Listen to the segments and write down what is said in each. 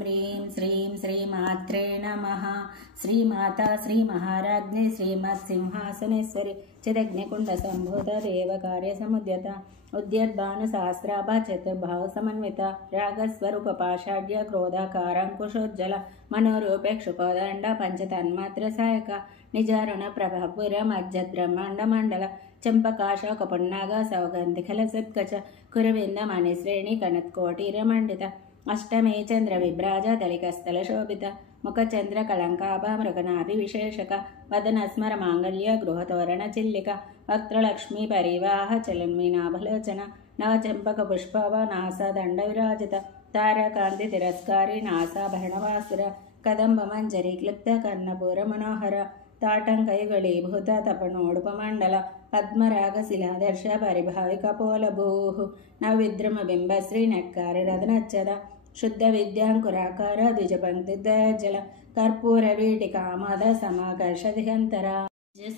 ह्रीं श्रीं श्रीमात्रे नमः। श्रीमाता श्रीमहाराज्ञी श्रीमत्सिंहासनेश्वरी चिदग्निकुण्डसम्भूता देवकार्यसमुद्यता उद्यद्भानुसहस्राभा चतुर्बाहुसमन्विता रागस्वरूपपाषाढ्य क्रोधाकाराङ्कुशोज्ज्वला मनोरूपेक्षुकोदण्ड पञ्चतन्मात्रसायका निजारुणप्रभापुरमज्जद्ब्रह्माण्डमण्डल चंपकाशोकपुन्नाग सौगन्धिकलसत्कच कुरुविन्दमणिश्रेणी कनत्कोटिरमण्डित अष्टमे चन्द्रविभ्राज दलिकस्थलशोभित मुखचन्द्रकलङ्काभा मृगनाभिविशेषक वदनस्मरमाङ्गल्य गृहतोरणचिल्लिका वक्त्रलक्ष्मीपरिवाह चलन्मीनाभलोचन नवचम्पकपुष्पव नासादण्डविराजित ताराकान्तितिरस्कारी नासाभरणवासुर कदम्बमञ्जरी क्लिप्तकर्णपूरमनोहर ताटङ्कैगळीभूत तपनोडुपमण्डल पद्मरागशिलादर्श परिभाविकपोलभूः नवविद्रुमबिम्बश्रीनक्कारिरदनच्छद शुद्धविद्याङ्कुराकार द्विजपङ्क्तिद्वयजल कर्पूरवीटिकामद समाकर्षदिहन्तरा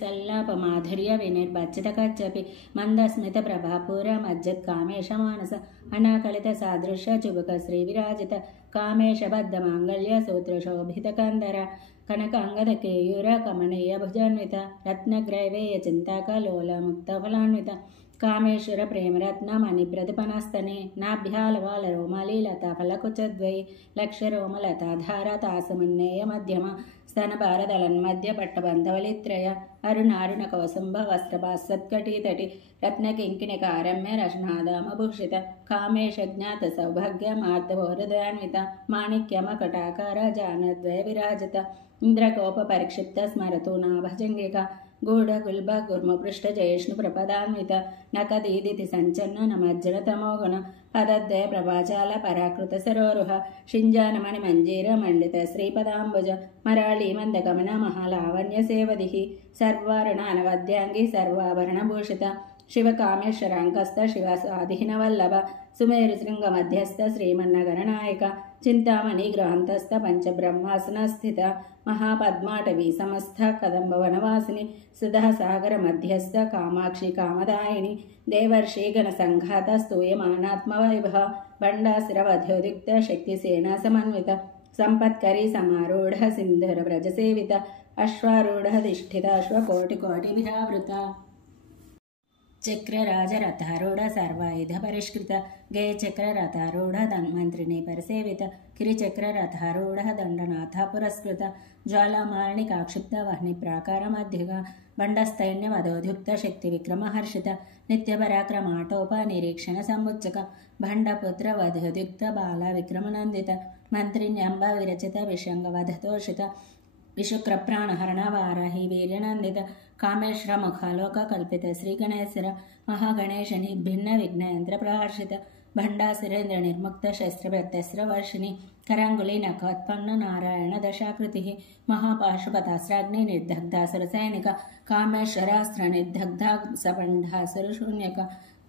सल्लापमाधुर्य विनिर्भच्चितकच्चपि मन्दस्मितप्रभापूरमज्जत्कामेशमानस अनाकलितसादृश्य चुबुकश्रीविराजित कामेशबद्धमाङ्गल्य सूत्रशोभितकन्दर कनकाङ्गदकेयूर कमनीय भुजान्वित रत्नग्रैवेयचिन्ताकलोलमुक्तफलान्वित कामेश्वर प्रेमरत्न मणिप्रतिपनस्तने नाभ्यालवालरोमालीलता फलकुचद्वयी लक्ष्यरोमलताधारतासमुन्नेय मध्यम स्तनभारदलन्मध्य पट्टबन्धवलित्रय अरुणारुणकौसुम्भ वस्त्रभासत्कटितटि रत्नकिङ्किणिकारम्य रत्नादामभूषित कामेशज्ञातसौभाग्यमार्दवोहृदयान्वित माणिक्यमकटाकार जानद्वय विराजित इन्द्रकोपपरिक्षिप्त स्मरतु नाभजङ्गिका गूढगुल्भ गुर्मपृष्ठजयिष्णुप्रपदान्वित नकदीदिति सञ्चन्न नमज्जनतमोगुण पदद्वय प्रभाजाल पराकृत सरोरुह शिञ्जानमणिमञ्जीर मण्डित श्रीपदाम्बुज मराळी मन्दगमन महालावण्यसेवदिः सर्वारुण अनवद्यांगी सर्वाभरणभूषित शिवकामेश्वराङ्कस्थ शिवस्वाधीनवल्लभ सुमेरुशृङ्गमध्यस्थ श्रीमन्नगरनायक चिन्तामणि गृहान्तस्थ पञ्चब्रह्मासनस्थित महापद्माटवी समस्थ कदम्बवनवासिनी सुधा सागर मध्यस्थ कामाक्षी कामदायिनी देवर्षि गणसङ्घात स्तूयमानात्मवैभव भण्डासुरवध्योद्युक्त शक्तिसेना समन्वित सम्पत्करी समारूढ सिन्धुरव्रजसेवित अश्वारूढधिष्ठित अश्वकोटिकोटिभिरावृत चक्रराजरथारूढ सर्वायुधपरिष्कृत गयचक्ररथारूढ धन्वन्त्रिणे परिसेवित किरिचक्ररथारूढ दण्डनाथ पुरस्कृत ज्वालामालिकाक्षिप्त वह्निप्राकारमध्यग भण्डस्तैन्यवधोद्युक्त शक्तिविक्रमहर्षित नित्यपराक्रमाटोपनिरीक्षण समुच्चक भण्डपुत्र वधोद्युक्त बालविक्रमनन्दित मन्त्रिण्यम्ब विरचित विशङ्गवधतोषित विशुक्रप्राणहरण वाराही वीर्यनन्दित कामेश्वरमुखालोक कल्पित श्रीगणेश्वर महागणेश निर्भिन्न विघ्नयंत्र प्रहर्षित भण्डासुरेन्द्र निर्मुक्त शस्त्रप्रत्यस्त्रवर्षिणी कराङ्गुली नखोत्पन्न नारायण दशाकृतिः महापाशुपतास्त्राग्नि निर्दग्धासुरसैनिक कामेश्वरास्त्र निर्दग्धा सपण्डासुरशून्यक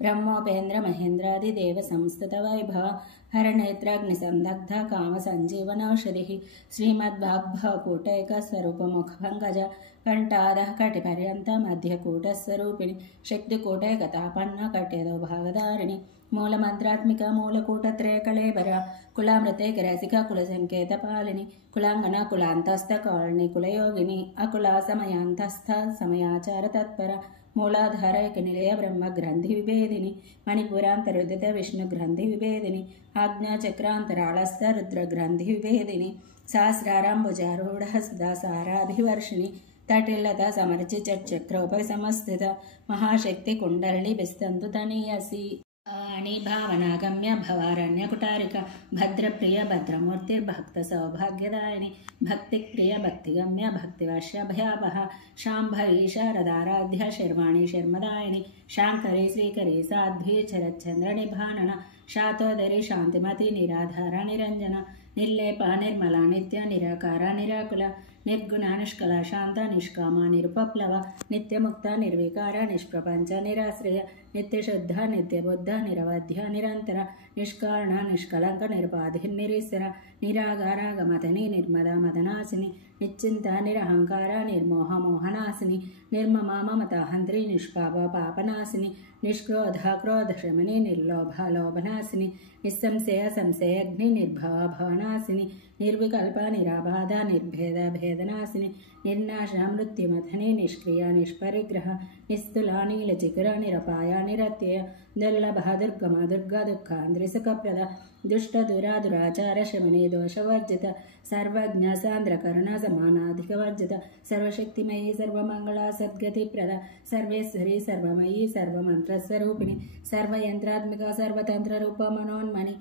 ब्रह्मोपेन्द्र महेन्द्रादिदेव संस्तुत वैभव हरनेत्राग्निसंदग्ध काम संजीवनौषधिः श्रीमद्वाग्भवकूटैक स्वरूपमुखभङ्गज कण्ठादः कटिपर्यन्त मध्यकूटस्वरूपिणि शक्तिकूटैकतापन्न कट्यदो भागधारिणि मूलमन्त्रात्मिका मूलकूटत्रयकलेबर कुलामृतैकरसिका कुलसङ्केतपालिनि कुलाङ्गना कुलान्तस्थ कौळिनि कुलयोगिनि अकुला समयान्तस्थ समयाचार तत्पर मूलाधारैक निलय ब्रह्मग्रन्थि विभेदिनि मणिपुरान्तरुदित विष्णुग्रन्थि आज्ञाचक्रान्तराळस्थ रुद्रग्रन्थि विभेदिनि सहस्राराम्बुजारूढ सुधासाराभिवर्षिणि तटिल्लता समर्चि चक्रौपसंस्थित महाशक्ति कुण्डलिनी बिस्तन्तु तनीयसी आणि भावनागम्य भवारण्यकुटारिका भद्रप्रिय भद्रमूर्तिर्भक्तसौभाग्यदायिनी भक्तिप्रिय भक्तिगम्य भक्तिवश्य भयावह शाम्भवी शारदाराध्य शर्वाणी शर्मदायिनी शाङ्करी श्रीकरी साध्वी शरच्चन्द्रनिभानन शातोदरी शान्तिमती निराधारा निरञ्जन निर्लेपा निर्मला नित्य निराकारा निराकुला निर्गुणा निष्कला शांता निष्कामा निरुपप्लवा नित्यमुक्ता निर्विकारा निष्प्रपंच निराश्रय नित्यशुद्धा नित्यबुद्धा निरवध्य निरंतर నిష్కారణ నిష్కలంక నిరుపాధిర్నిరీశ్వర నిరాగారాగమతని నిర్మదా మదనాశిని నిశ్చింత నిరహంకార నిర్మోహ మోహనాశిని నిర్మమా మమతాహంత్రి నిష్పాప పాపనాశిని నిష్క్రోధ క్రోధశమని నిర్లోభ లోభనాశిని నిస్సంశయ సంశయగ్ని నిర్భవ భవనాశిని నిర్వికల్ప నిరాబాధ నిర్భేద భేదనాశిని నిర్నాశ మృత్యుమథని నిష్క్రియ నిష్పరిగ్రహ నిస్తుల నీలచికుర నిరపాయ నిరత్యయ దుర్లభ దుర్గమ దుర్గా దుఃఖాంధ్రిసుఖప్రద దుష్ట దురాచార శమని దోషవర్జిత సర్వజ్ఞ సాంద్రకరణ సమానాధికవర్జిత సర్వశక్తిమయీ సర్వమంగళ సద్గతిప్రద సర్వేశ్వరి సర్వమయీ సర్వమంత్రస్వరూపిణి సర్వయంత్రాత్మిక సర్వతంత్ర రూప మనోన్మణి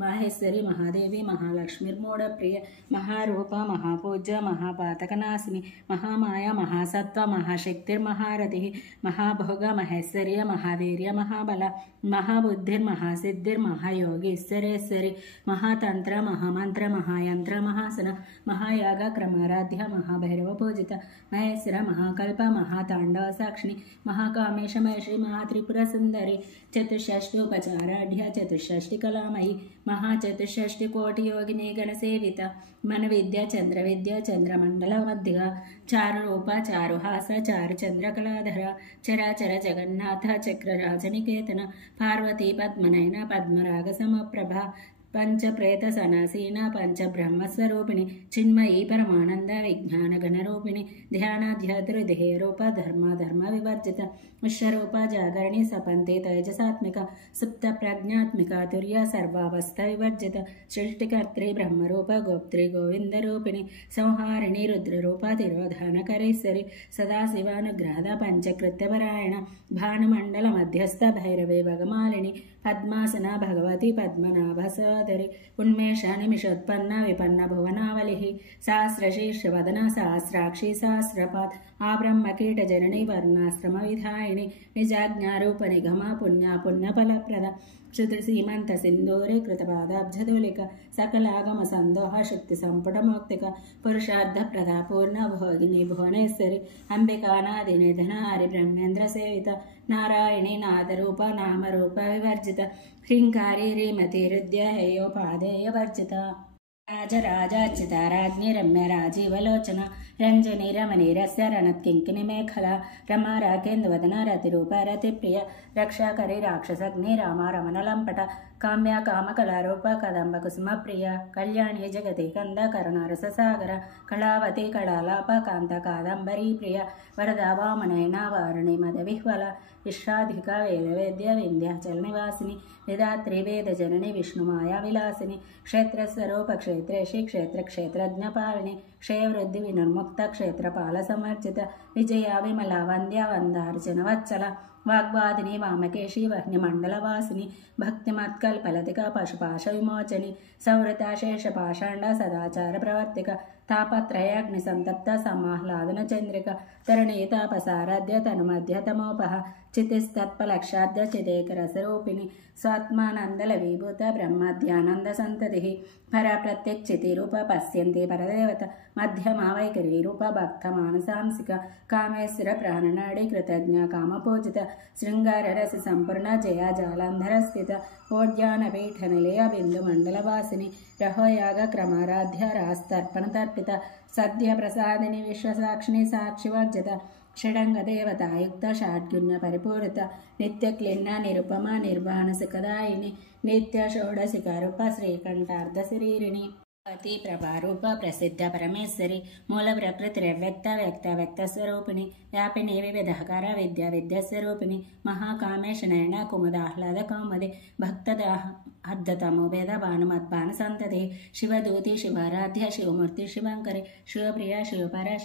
మహేశ్వరి మహాదేవి మహాలక్ష్మిర్మూఢప్రియ మహారూప మహాపూజ్య మహాపాతకనాశిని మహామాయ మహాసత్వ మహాశక్తిర్మహారథి మహాభోగ మహేశ్వర్య మహావీర్య మహాబల మహాబుద్ధిర్మహాసిద్ధిర్మహాయోగీశ్వరేశ్వరి మహాతంత్ర మహామంత్ర మహాయంత్ర మహాసన మహాయాగ క్రమారాధ్య మహాభైరవ పూజిత మహేశ్వర మహాకల్ప మహాతాండవ సాక్షిణి మహాకామేశ మహేశ్వరి మహాత్రిపుర సుందరి చతుషష్ఠోపచారాఢ్య చతుషష్ఠి కళామయి మహాచతుషష్ఠి కోటి యోగిని గణసేవిత మన విద్య చంద్ర విద్య చంద్రమండల మధ్య చారు రూప చారుహాస చారు చంద్రకళాధర చరాచర జగన్నాథ చక్రరాజనికేతన పార్వతీ పద్మనయన పద్మరాగ సమప్రభ పంచప్రేత సనాసీన పంచబ్రహ్మస్వరూపిణి చిన్మయీ పరమానంద విజ్ఞాన గణరూపిణి ధ్యానాధ్యాతృదేహ రూప ధర్మ వివర్జిత విశ్వరూప జాగరణి సపంతి తేజసాత్మిక సుప్త ప్రజ్ఞాత్మిక తుర్య సర్వావస్థ వివర్జిత సృష్టికర్త్రి బ్రహ్మరూప గోప్త్రి గోవిందరూపిణి సంహారిణి రుద్రరూప తిరోధానకరేశ్వరి సదాశివానుగ్రహద పంచకృత్యపరాయణ భానుమండల మధ్యస్థ భైరవే భగమాలిని పద్మాసన భగవతి పద్మనాభ సోదరి ఉన్మేష నిమిషోత్పన్న విపన్న భువనావలి సహస్రశీర్షవదన సహస్రాక్షి సహస్రపాత్ ఆ బ్రహ్మకీట జనని వర్ణాశ్రమ విధాయిని నిజాజ్ఞారూప నిగమ పుణ్యఫలప్రద శ్రుతిసీమంత సింధూరి కృతపాదాబ్జధూలిక సకలాగమ సందోహ శక్తి సంపుట మౌక్తిక పురుషార్థ ప్రదా పూర్ణ భోగిని భువనేశ్వరి అంబికానాది నిధన హరి బ్రహ్మేంద్ర సేవిత నారాయణి నాదరూప నామరూప వివర్జిత హ్రీంకారి రీమతి హృదయ హేయోపాదేయ వర్జిత రాజరాజార్చిత రాజ్ఞి రమ్య రాజీవలోచన రంజని రమణి రస్య రణత్కింకిని మేఖల రమా రాకేంద్రవదన రతిరూప రతిప్రియ రక్షాకరి రాక్షసగ్ని రామ రమణలంపట కామ్య కామకళారూప కదంబ కుసుమ ప్రియ కళ్యాణి జగతి కంద కరుణారస సాగర కళావతి కళాలాప కాంత కాదంబరీ ప్రియ వరద వామనయన వారుణి మద విహ్వల విశ్రాధిక వేదవేద్య వింధ్యాచల నివాసిని వేదాత్రి వేద జనని విష్ణుమాయా విలాసిని క్షేత్రస్వరూప క్షేత్రేషి క్షేత్రజ్ఞ పాలిని క్షయవృద్ధి వినుర్ముక్త క్షేత్రపాల సమర్జిత విజయ విమల వంద్య వందార్జన వత్సల వాగ్వాదిని వామకేశి వహ్నిమండలవాసిని భక్తిమత్కల్పలతిక పశుపాశ విమోచని సంవృత శేషపాషాండ సదాచార ప్రవర్తిక తాపత్రయాగ్ని సంతప్త సమాహ్లాదన చంద్రిక తరుణీ తాపసారాధ్య తనుమధ్య తమోపహ చితిస్తత్పలక్షాద్య చిదేకరసరూపిణి స్వాత్మానందల విభూత బ్రహ్మధ్యానంద సంతతి పర ప్రత్యక్షితి రూప పశ్యంతి పరదేవత మధ్యమా వైఖరి రూప భక్త మానసాంసిక కామేశ్వర ప్రాణనాడి కృతజ్ఞ కామపూజిత శృంగార రస సంపూర్ణ జయ జాలాంధర స్థిత ఓడ్యాన పీఠ నిలయ బిందు మండలవాసిని రహోయాగ క్రమారాధ్య రాస్తర్పణ తర్పిత సద్య ప్రసాదిని విశ్వసాక్షిణి సాక్షివర్జిత షడంగ దేవతాయుక్త షాడ్గుణ్య పరిపూరిత నిత్య క్లిన్న నిరుపమ నిర్వాణ సుఖదాయిని నిత్య షోడశిక రూప శ్రీకంఠార్ధ శరీరిణి అతి ప్రభారూప ప్రసిద్ధ పరమేశ్వరి మూల ప్రకృతి వ్యక్త స్వరూపిణి వ్యాపిని వివిధకార విద్యాస్వరూపిణి మహాకామేశ నయన కుముదాహ్లాద కౌముది భక్త అర్ధతమో వేద భానుమద్భాన సంతతి శివదూతి శివారాధ్య శివమూర్తి శివంకరి శివప్రియ శివపర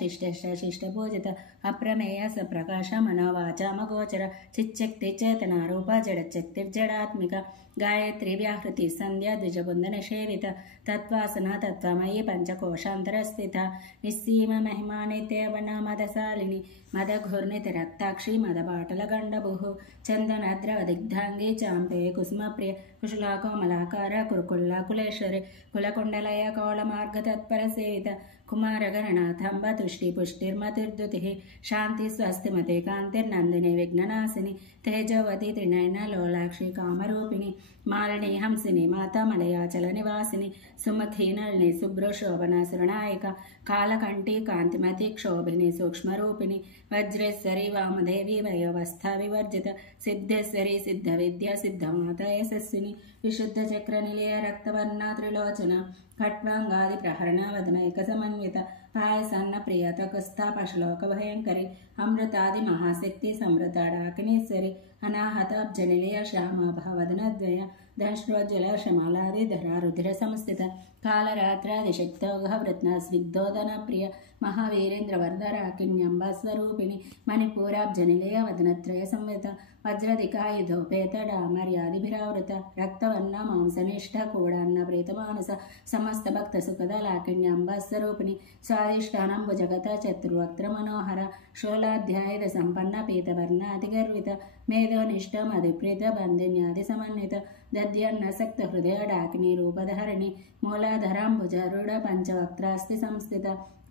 శిష్ట పూజిత అప్రమేయ సప్రకాశ మనోవాచామగోచర చిచ్చక్తి చేతనారూప జడశక్తిర్జడాత్మిక గాయత్రి వ్యాహృతి సంధ్య ద్విజబుందన సేవిత తత్వాసన తత్వమయీ పంచకోశాంతర స్థిత నిస్సీమ మహిమా నిత్యవన మదశాలిని మదఘూర్ణితి రక్తాక్షి మదబాటల గండభు చందనద్రవ దిగ్ధాంగి చాంపే కుసుమప్రియ కుశలాకోమలాకార కురుకుల్లా కులేశ్వరి కులకుండలయ కౌళమార్గ తత్పర సేవిత कुमारगणनाथंब तुष्टिपुष्टिर्मतिर्द्युतिः शांति स्वस्तिमते कान्तिर्नन्दिनी विघ्ननाशिनी तेजवती त्रिनयनलोलाक्षी कामरूपिणी मालिनी हंसिनी माता मलयाचलनिवासिनी सुमुखी नलिनी शुभ्रशोभना सुरनायिका कालकंठी कांतिमती क्षोभिनी सूक्ष्मरूपिणी वज्रेश्वरी वामदेवी वयोवस्था विवर्जित सिद्धेश्वरी सिद्धविद्या सिद्धमाता यशस्विनी विशुद्धचक्रनिलय रक्तवर्णा त्रिलोचना खट्वांगादि प्रहरण वदनैक समन्वित पायसन्न प्रियतकुस्तापश्लोकभयङ्करी अमृतादि महाशक्ति समृताडाकिनीश्वरी अनाहताब्जनिलय श्यामाभवदनद्वय दंश्रोज्ज्वल शमालादिधरा रुधिर संस्थित कालरात्रादिशक्तौघवृत्ना स्विग्धोदन प्रिय महावीरेन्द्रवर्धराकिन्यम्बा स्वरूपिणी मणिपूराब्जनिलय वदनत्रय संवित वज्रदिकायुधोपेतडामर्यादिभिरावृत रक्तवर्ण मांसनिष्ठ कूडान्न प्रीतमानस समस्त भक्त सुखदलाकिन्यम्बा स्वरूपिणी स्वादिष्ठानं जगत चतुर्वक्त्र मनोहर शोलाध्यायद संपन्न पीतवर्णादिगर्वित मेधोनिष्ठ मधिप्रीत बन्धिन्यादि समन्वित दध्यन्न सक्त हृदय डाकिनी रूपधारिणी मूलाधराम्बुजारूढ पंचवक्त्रास्ति संस्थित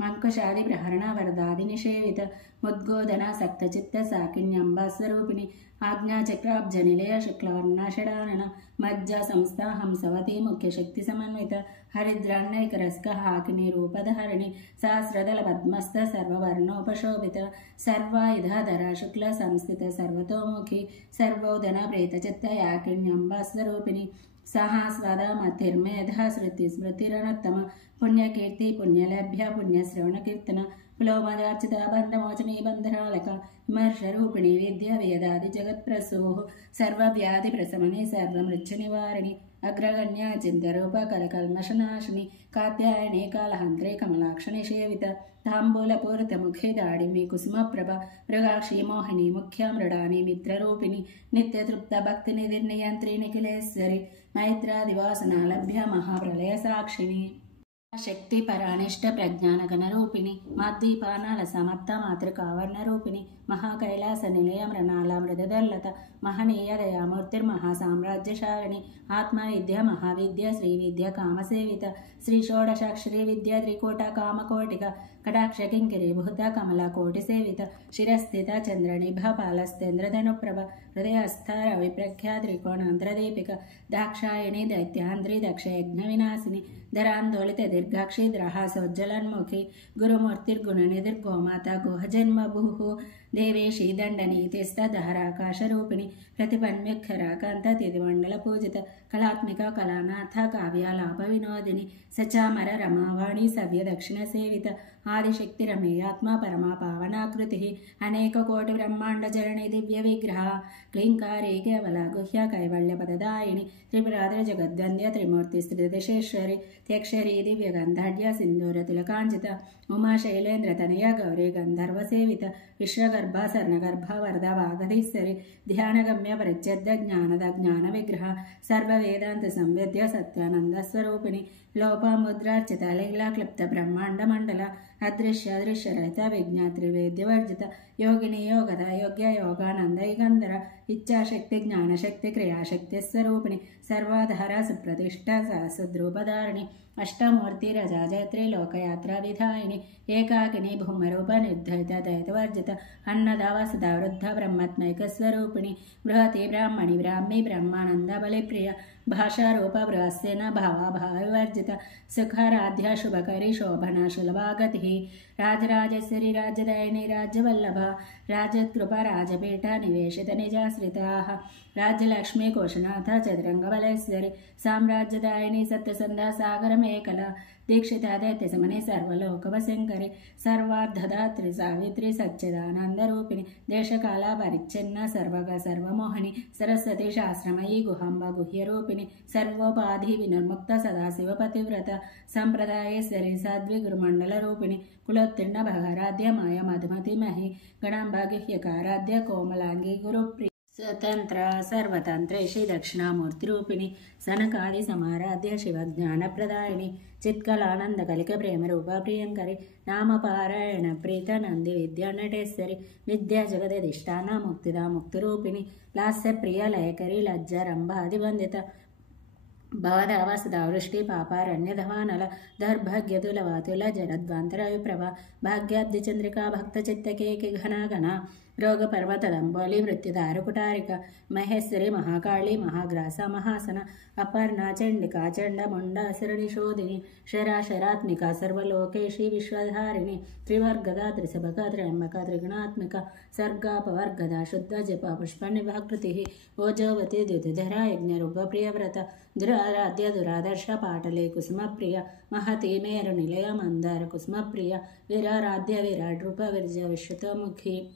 अंकुशादि प्रहरण वरदादि निषेवित मुद्गोदना सक्तचित्त साकिन्यम्बा स्वरूपिणी आज्ञाचक्राब्जनिलय शुक्लवर्णाषडानन मज्जा संस्था हंसवती मुख्यशक्ति समन्वित हरिद्रान्नैकरस्क हाकिनी रूपधारिणी सहस्रदल पद्मस्थ सर्ववर्णोपशोभित सर्वायुधाधरा शुक्ल संस्थित सर्वतोमुखी सर्वोदना प्रेतचित्त याकिन्यम्बा स्वरूपिणी सहास्वादा मतिर्मेधा श्रुति स्मृतिरनत्तम पुण्यकीर्ति पुण्यलभ्य पुण्यश्रवणकीर्तन पुलोमदार्चित बन्धमोचनी बन्धनालक विमर्शरूपिणी विद्या वेदादि जगत्प्रसूः सर्वव्याधिप्रशमने सर्वमृच्छनिवारिणि अग्रगण्या चिन्तरूप कलकल्मषनाशिनि कात्यायने कालहन्त्रे कमलाक्षनिषेवित ताम्बूलपूरितमुखे दाडिमी कुसुमप्रभ मृगाक्षी मोहिनी मुख्या मृडानी मित्ररूपिणी नित्यतृप्तभक्तिनिधिर्नियन्त्री निखिलेश्वरि मैत्रादिवासनालभ्य महाप्रलय साक्षिणी शक्ति परानिष्ठ प्रज्ञान गणरूपिणी मद्दीपानाल समत्त मातृकावर्णरूपिणी महाकैलास निलय मृणाला मृददल्लत महनीय दयामूर्तिर्महासाम्राज्यशारिणी आत्मविद्या महाविद्या श्रीविद्या कामसेवित श्री षोडशाक्षरी विद्या त्रिकूट कामकोटिक कटाक्ष किङ्किरी भूत कमला कोटिसेवित शिरस्थित चंद्रनिभ पालस्तेन्द्रधनुप्रभ हृदयस्थ रविप्रख्या त्रिकोणान्तरदीपिक दाक्षायणी दैत्यान्द्री दक्षयज्ञविनाशिनी धरान्दोलित दीर्घाक्षी द्रहासोज्ज्वलन्मुखी गुरुमूर्तिर्गुणनिधिर्गोमाता गुहजन्मभूः देवेशी दण्डनीतिस्तदहराकाशरूपिणी प्रतिपन्मुखराकान्ततिथिमण्डलपूजित कलात्मिका कलानाथ काव्यालापविनोदिनी सचामर रमावाणी सव्यदक्षिणसेवित आदिशक्तिरमेयात्मा परमा पावनाकृतिः अनेककोटिब्रह्माण्डजरणि दिव्यविग्रह क्लीङ्कारी केवला गुह्या कैवल्यपददायिनी त्रिपुरादिजगद्वन्द्य त्रिमूर्तिस्त्रिदशेश्वरी त्यक्षरी दिव्यगन्धाढ्य सिन्दूरतिलकाञ्चित उमाशैलेन्द्रतनया गौरी गन्धर्वसेवित विश्वगर्भा सर्णगर्भा वरदा वागधीश्वरी ध्यानगम्य परिच्छेद ज्ञानद ज्ञानविग्रह सर्ववेदान्त संवेद्य सत्यानन्दस्वरूपिणी लोपामुद्रार्चित लैला क्लिप्त ब्रह्माण्डमण्डल अदृश्य दृश्यरहित विज्ञात्रिवेद्यवर्जित योगिनी योगदा योग्य योगानन्दैगन्धर इच्छाशक्ति ज्ञानशक्ति क्रियाशक्ति स्वरूपिणी सर्वाधारा सुप्रतिष्ठा सहस्रद्रूपधारिणी अष्टमूर्ति रजाजयत्री लोकयात्रा विधायिनी एकाकिनी भूमरूप निर्धयित दैतवर्जित अन्नदा वसुधा वृद्ध ब्रह्मत्मैक स्वरूपिणी बृहति ब्राह्मणि ब्राह्मी ब्रह्मानंद बलिप्रिय भाषारूप बृहस्सेन भावाभावविवर्जित सुखाराध्या शुभकरी शोभना सुलभागतिः राजराजेश्वरी राज्यदायिनी राज्यवल्लभ राजकृपा राजपीठ निवेशित निजाश्रिताः राज्यलक्ष्मी कोशनाथ चतुरंगबलेश्वरी साम्राज्यदायिनी सत्यसन्धा सागरमेकला दीक्षिता दैत्यसमने सर्वलोकवशङ्करी सर्वार्धदात्री सावित्री सच्चिदानन्दरूपिणी देशकाला परिच्छिन्न सर्वगा सर्वमोहिनी सरस्वती शास्त्रमयी गुहाम्ब गुह्यरूपिणी सर्वोपाधि विनिर्मुक्त सदाशिवपतिव्रत सम्प्रदायेश्वरी साध्वी गुरुमण्डलरूपिणी कुलोत्तीर्ण भगाराध्य माया मधुमती मही गणाम्बा गुह्यकाराध्य कोमलांगी गुरुप्रिय स्वतंत्र सर्वतंत्रेशी दक्षिणामूर्तिरूपिणी सनकादि समाराध्य शिवज्ञानप्रदायिनी चित्कलानंदकलिक प्रेमरूपा प्रियंकरी नामपारायण प्रीत नंदी विद्या नटेश्वरी विद्या जगदधिष्ठान मुक्तिदा मुक्तिरूपिणी लास्य प्रिय लयकरी लज्जारंभादिवंदित భవదావసదావృష్టి పాపారణ్యధవానల దౌర్భాగ్యతులవాతుల జరద్వాంతరవిప్రభ భాగ్యాబ్దిచంద్రికా భక్తచిత్తకేకి ఘనాగణ రోగపర్వతదంబోలి మృత్యుదారుకుటారిక మహేశ్వరి మహాకాళి మహాగ్రాస మహాసన అపర్ణ చండికా చండముండాసురనిషోధిని శరాశరాత్మిక సర్వలోకేశి విశ్వధారిణి త్రివర్గద త్రిసభక త్ర్యంబక త్రిగుణాత్మిక సర్గాపవర్గద శుద్ధ జప పుష్పనిభాకృతి ఓజోవతి ద్యుతిధరా యజ్ఞరూప ప్రియవ్రత దురారాధ్య దురాదర్శ పాటలే కుసుమప్రియ మహతి మేరు నిలయ మందార కుసుమప్రియ విరారాధ్య విరాట్ రూప విరజ విశ్వతోముఖి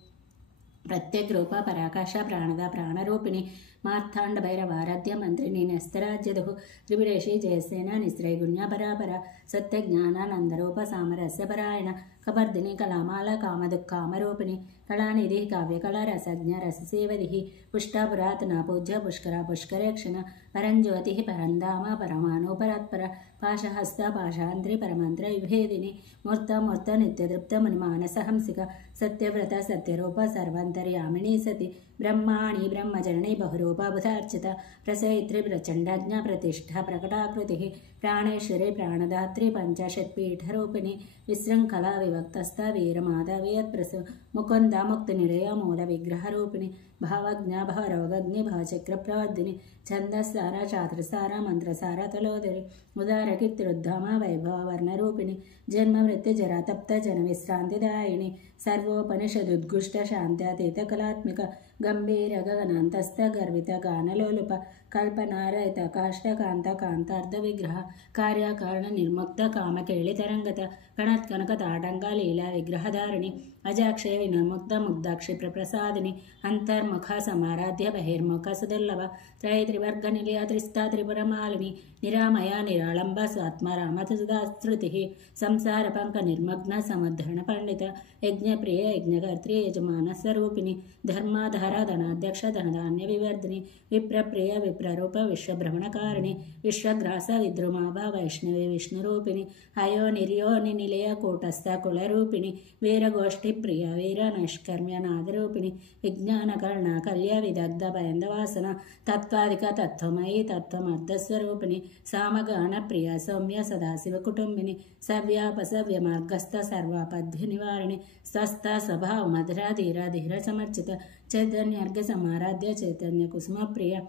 ప్రత్యేక రూప పరాకాశ ప్రాణద ప్రాణరూపిణి మార్తాండ భైరవారాధ్య మంత్రిని నెస్తరాజ్యదు త్రిపురేషి జయసేన నిశ్రైగుణ్య పరాపర సత్యజ్ఞానానందరూప సామరస్య పరాయణ కబర్దిని కళామాల కామదుఃఖామరూపిణి కళానిధి కావ్యకళా రసజ్ఞ రససేవది పుష్ట పురాతన పూజ్య పుష్కర పుష్కరేక్షణ పరంజ్యోతి పరంధామ పరమాణు పరాత్పర పాశహస్త పాశాంత్రి పరమంత్ర విభేదిని మూర్త మూర్త నిత్యతృప్త మునిమానసహంసిక సత్యవ్రత సత్యరూప సర్వంతర్యామిని సతి బ్రహ్మాణి బ్రహ్మజనని బహురూప బుధార్చిత ప్రసవిత్రి ప్రచండాజ్ఞ ప్రతిష్ఠ ప్రకటాకృతి ప్రాణేశ్వరి ప్రాణదాత్రి పంచషట్పీఠరూపిణి విశృంఖలా విభక్తస్థ వీరమాధవీయత్ప్రసు ముకుంద ముక్తి నిలయ మూల విగ్రహరూపిణి భావజ్ఞ భవరోగజ్ఞి భవచక్ర ప్రవర్ధిని ఛందస్సార చాతురసార మంత్రసార తలోదరి ఉదార కీర్తిరుద్ధామ వైభవ వర్ణరూపిణి జన్మ మృత్యు జరాతప్త జన విశ్రాంతిదాయిని సర్వోపనిషదుద్గుష్ట శాంత్యాతీత కళాత్మిక గంభీర గగనాంతస్థ గర్విత గానలోలుప కల్పనారహిత కాష్టకాంత కాంతార్థ విగ్రహ కార్యకారణ నిర్ముక్త కామకేళి తరంగత కణత్కనక తాటంక లీలా విగ్రహధారిణి అజాక్షయ వినర్ముక్త ముగ్ధాక్షి ప్రసాదిని అంతర్ముఖ సమారాధ్య బహిర్ముఖ సుదుర్లభ త్రైత్రివర్గ నిలయ త్రిస్థా త్రిపురమాలిని నిరామయ నిరాళంబ స్వాత్మరామసుధాశ్రుతి సంసార పంక నిర్మగ్న సముద్ధరణ పండిత యజ్ఞప్రియ యజ్ఞకర్త్రి యజమాన స్వరూపిణి ధర్మాధార ధనాధ్యక్ష ధనధాన్య వివర్ధిని విప్రప్రియ విప్రరూప విశ్వభ్రమణకారిణి విశ్వగ్రాస విద్రుమాభ వైష్ణవి విష్ణురూపిణి అయో నిర్యోని నిలయ కూటస్థ కులరూపిణి వీరగోష్ఠి ప్రియ వీర నైష్కర్మ్య నాదరూపిణి విజ్ఞానకర్ణ కల్య విదగ్ధ భయందవాసన తత్వాధిక తత్వమయి తత్వమర్ధస్వరూపిణి సామగాన ప్రియ సౌమ్య సదాశివ కుటుంబిని సవ్యాపసవ్య మార్గస్థ సర్వాపద్య నివారిణి స్వస్థ స్వభావ మధుర ధీర ధీర సమర్చిత చైతన్యార్ఘ సమారాధ్య చైతన్య కుసుమ ప్రియ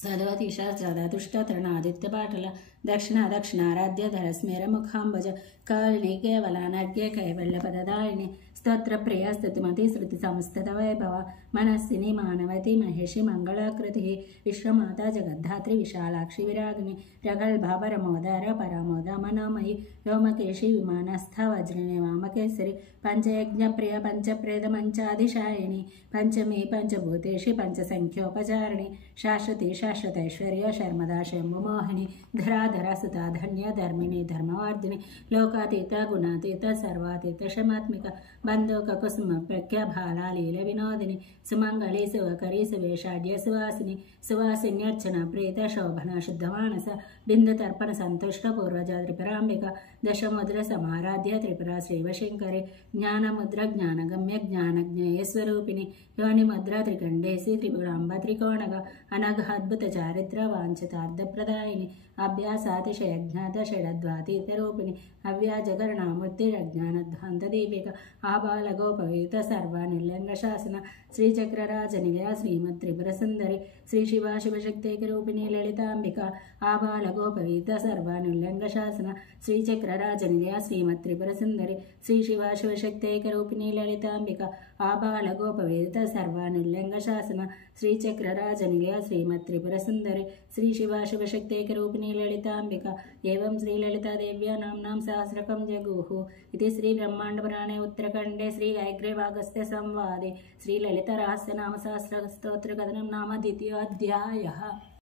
సదవతిష సదతుష్ట తృణాదిత్య పాటల దక్షిణ దక్షిణారాధ్య ధరస్మేర ముఖాంబజ కాలిని కేవలానర్ఘ్య కైవల్య పదదాయిని స్తోత్ర ప్రియ స్థుతిమతి శృతి సంస్థిత వైభవ మనస్సిని మానవతి మహేషి మంగళాకృతి విశ్వమాత జగద్ధాత్రి విశాలాక్షి విరాగిని ప్రగల్భ పరమోదార పరమోద మనోమయి వ్యోమకేశి విమానస్థ వజ్రిని వామకేసరి పంచయజ్ఞ ప్రియ పంచప్రేద మంచాధిశాయిని పంచమి పంచభూతేషి పంచసంఖ్యోపచారిణి శాశ్వతి శాశ్వతైశ్వర్య శర్మదా శంభుమోహిని ధరాధర సుతాధన్య ధర్మిణి ధర్మవార్ధిని లోకాతీత గుణాతీత సర్వాతీత శమాత్మిక బంధోక కుసుమ ప్రఖ్య బాలా లీల వినోదిని సుమంగళి శివకరి సువేషాఢ్య సువాసిని సువాసిన్యర్చన ప్రీత శోభన శుద్ధమానస బిందు తర్పణ సంతుష్ట పూర్వజ త్రిపురాంబిక దశముద్ర సమారాధ్య త్రిపుర శ్రీవశంకరి జ్ఞానముద్ర జ్ఞానగమ్య జ్ఞానజ్ఞేయ స్వరూపిణి యోనిముద్ర త్రికండేసి త్రిపురాంబ త్రికోణగ అనఘాద్భుత చారిత్ర వాంఛితార్థప్రదాయిని అభ్యాసాతిశయజ్ఞాత షడద్వాతీతరూపిణి అవ్యాజగరణామూర్తిరజ్ఞానధ్వాంతదీపిక ఆబాలగోపవీత సర్వానిర్లంఘ శాసన శ్రీచక్రరాజనిలయ శ్రీమద్ త్రిపుర సుందరి శ్రీ శివ శివశక్తైకరూపిణి లలితాంబిక ఆబాలగోపవీత సర్వానుల్లంఘ శాసన శ్రీచక్రరాజనిలయ శ్రీమద్ త్రిపుర సుందరి శ్రీ శివ శివశక్తైకరూపిణి లలితాంబిక ఆబాలగోపవీత సర్వానుల్లంఘ శాసన శ్రీచక్రరాజనిలయ శ్రీమద్ త్రిపుర సుందరి శ్రీ శివ శివశక్తైకరూపిణి లలితాంబిక ఏవం శ్రీలలితాదేవ్యా నామ్నాం సహస్రకం జగూః ఇది శ్రీబ్రహ్మాండపురాणे उत्तरखण्डे श्री हयग्रीवागस्त्य संवादे श्रीललितरहस्यनामसहस्रस्तोत्रकथनं नाम द्वितीयोऽध्यायः।